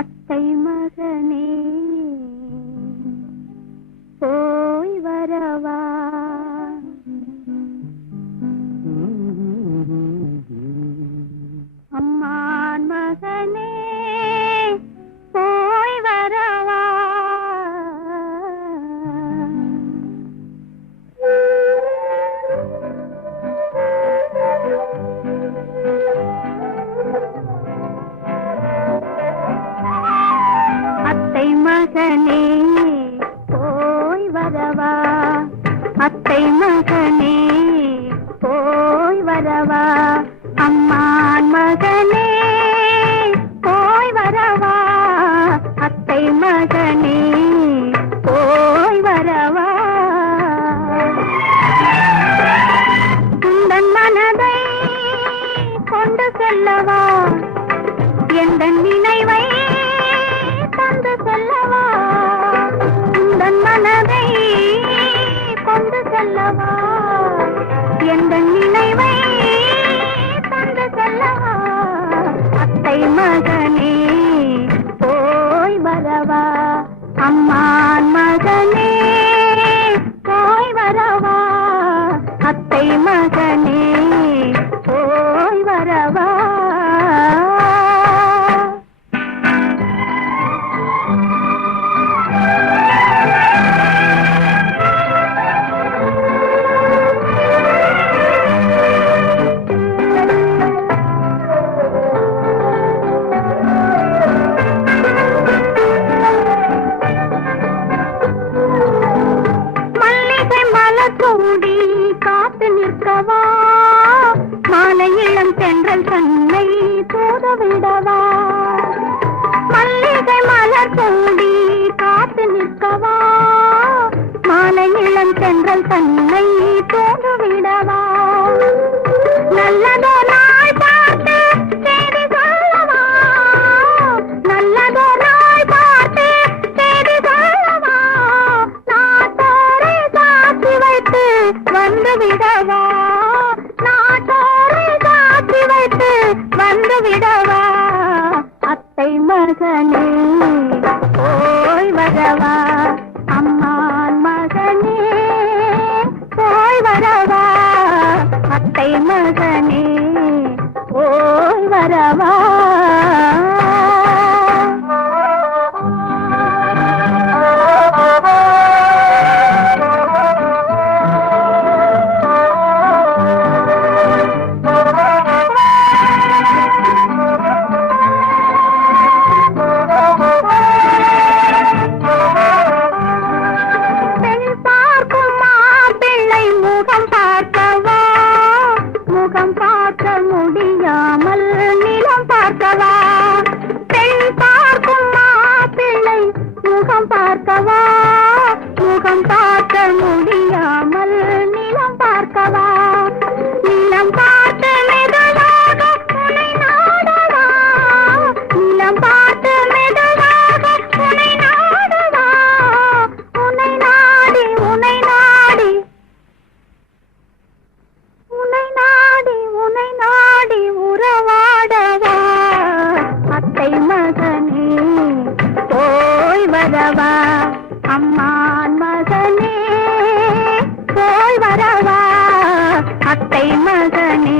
அத்தை மகனே போய் வரவா, அம்மான் மகனே போய் வரவா. அத்தை மகனே போய் வரவா, அத்தை மகனே போய் வரவா, அம்மான் மகனே போய் வரவா, அத்தை மகனே போய் வரவா. உந்தன் மனதை கொண்டு செல்லவா, எந்த நினைவை தந்து செல்லவா, உந்தன் மனதை கொண்டு செல்லவா, எந்த நினைவை தந்து செல்லவா. அத்தை மகனே போய் வரவா, அம்மான் மகனே போய் வரவா, அத்தை மகனே போய் வரவா. கூடி காத்து நிற்கவா, மாலை இளம் தென்றல் தன்னை தூதவிடவா, மல்லிகை மலர் கூடி காத்து நிற்கவா, மாலை இளம் தென்றல் தன்னை தூதவிடவா. நல்லதோ நாள் பார்த்து செய்தி சொல்லவா, நல்லதோ நாள் பார்த்து செய்தி சொல்லவா, நாட்டோரை சாட்சி வைத்து வந்து விடவா, நாட்டோரை சாட்சி வைத்து வந்து விடவா. அத்தை மகனே போய் வரவா, அம்மான் மகனே போய் வரவா, அத்தை மகனே போய் வரவா. முகம் பார்க்க முடியாமல் நிலம் பார்க்கவா, பெண் பார்க்கும் மாப்பிள்ளை முகம் பார்க்கவா, முகம் பார்க்க முடியாமல் நிலம் பார்க்கவா, நிலம் பார்த்து மெதுவாக உன்னை நாடவா, நிலம் பார்த்து மெதுவாக உன்னை நாடவா, உன்னை நாடி உன்னை நாடி உன்னை நாடி உன்னை நாடி உறவாடவா. அத்தை மகனே போய் வரவா, அம்மான் மகனே போய் வரவா, அத்தை மகனே